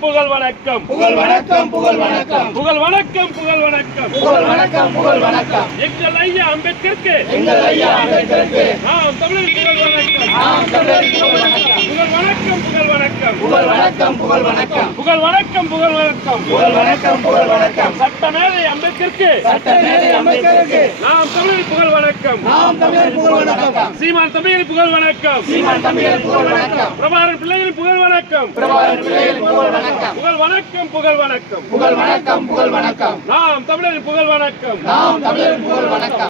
புகழ் வணக்கம் புகழ் வணக்கம் புகழ் வணக்கம் புகழ் வணக்கம் புகழ் வணக்கம் புகழ் வணக்கம் புகழ் வணக்கம் எங்கள் ஐயா அம்பேத்கருக்கு நாம் தமிழர் புகழ் வணக்கம் நாம் தமிழர் புகழ் வணக்கம் புகழ் வணக்கம் புகழ் வணக்கம் புகழ் வணக்கம் புகழ் வணக்கம் புகழ் வணக்கம் புகழ் வணக்கம் புகழ் வணக்கம் சட்டமேதை அம்பேத்கருக்கு நாம் தமிழர் புகழ் வணக்கம் நாம் தமிழர் புகழ் வணக்கம் சீமான் தமிழர் புகழ் வணக்கம் சீமான் தமிழர் புகழ் வணக்கம் பிரபாகரன் பிள்ளையின் புகழ் வணக்கம் பிரபாகரன் பிள்ளையின் புகழ் வணக்கம் புகழ் வணக்கம் புகழ் வணக்கம் புகழ் வணக்கம் புகழ் வணக்கம் நாம் தமிழர் புகழ் வணக்கம் நாம் தமிழர் புகழ் வணக்கம்